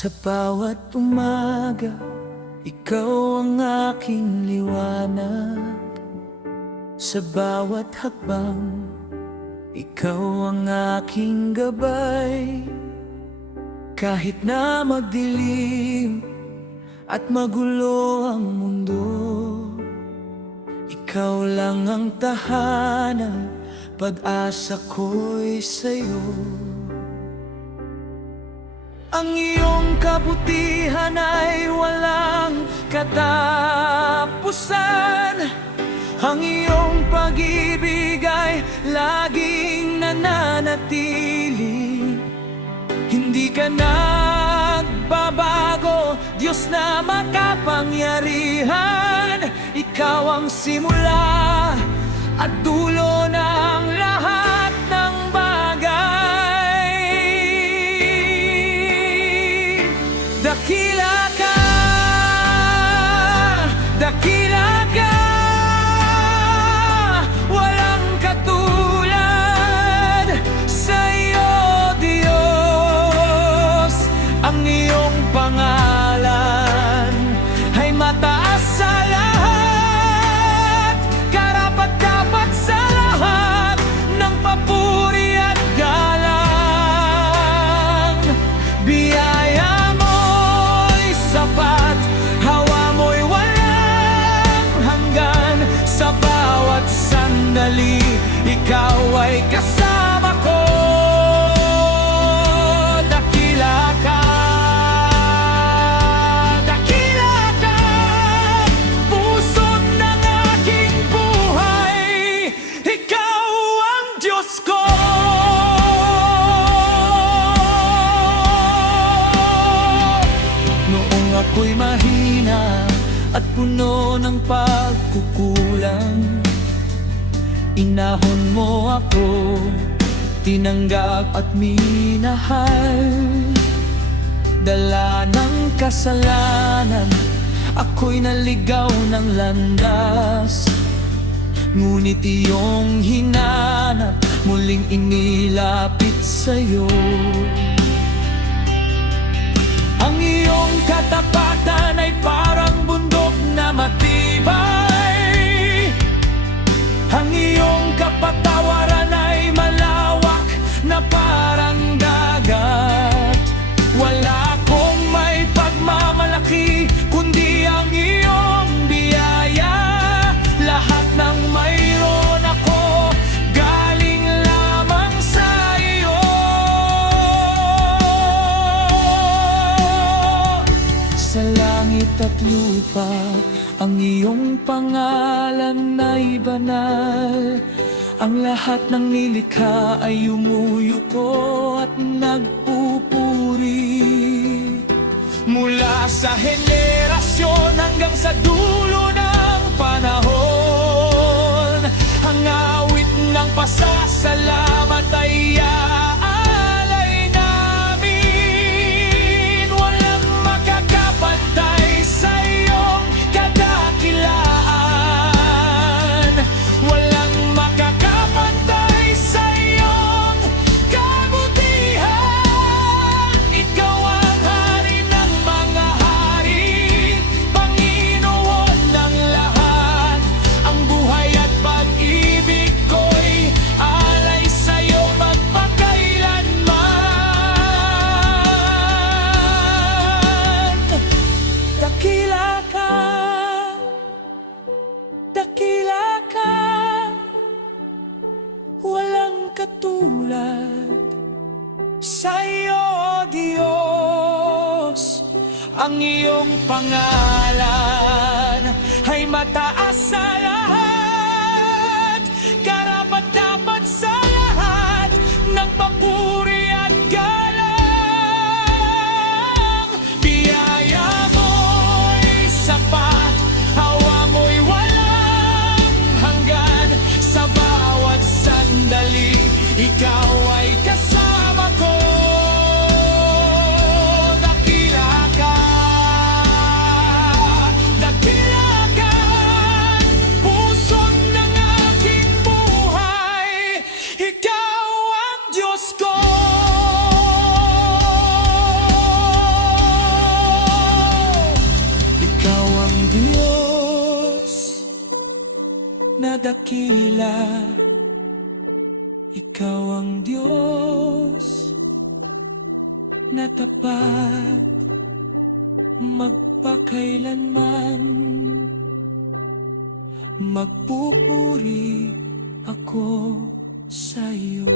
Sa bawat umaga, ikaw ang aking liwanag. Sa bawat hakbang, ikaw ang aking gabay. Kahit na magdilim at magulo ang mundo, ikaw lang ang tahanan, pag-asa ko'y sa'yo. Ang iyong kabutihan ay walang katapusan. Ang iyong pag-ibig ay laging nananatili. Hindi ka nagbabago, Diyos na makapangyarihan. Ikaw ang simula at dulo ng lahat ng bagay. Dakila ka, dakila ka, walang katulad sa iyo, Diyos. Ang iyong pangalan ay mataas sa lahat, karapat-dapat sa lahat ng papuri at galang. Biyaya mo'y sapat, hawa mo'y walang hanggan. Sa bawat sandali, ikaw ay kasama ko. Dakila ka, dakila ka, puso ng aking buhay. Ikaw ang Diyos ko. Noong ako'y mahina at puno ng pagkukulang, inahon mo ako, tinanggap at minahal. Dala ng kasalanan, ako'y naligaw ng landas. Ngunit iyong hinanap, muling inilapit sa'yo. Ang iyong katapatan ay parang bundok na matibay. Ang iyong kapatawaran ay malawak na parang dagat. Wala akong may pagmamalaki, kundi ang iyong biyaya. Lahat ng mayroon ako, galing lamang sa iyo. Sa langit at lupa, ang iyong pangalan ay banal. Ang lahat ng nilikha ay umuyuko at nagpupuri. Mula sa henerasyon hanggang sa dulo ng panahon, ang awit ng pasasalamat ay aalay namin. Walang makakapantay sa iyong kadakilaan. Walang makakapantay sa iyong kabutihan. Ikaw ang hari ng mga hari, Panginoon ng lahat. Ang buhay at pag-ibig ko'y alay sa iyo magpakailanman. Dakila ka, dakila ka, walang katulad sa iyo, Diyos. Ang iyong pangalan ay mataas sa lahat, karapat-dapat sa lahat ng papuri at galang. Biyaya mo'y sapat, hawa mo'y walang hanggan. Sa bawat sandali, ikaw ay kasama ko. Dakila ka, dakila ka, puso ng aking buhay. Ikaw ang Diyos ko. dakila. Ikaw ang Diyos na tapat magpakailanman. Magpupuri ako sa iyo.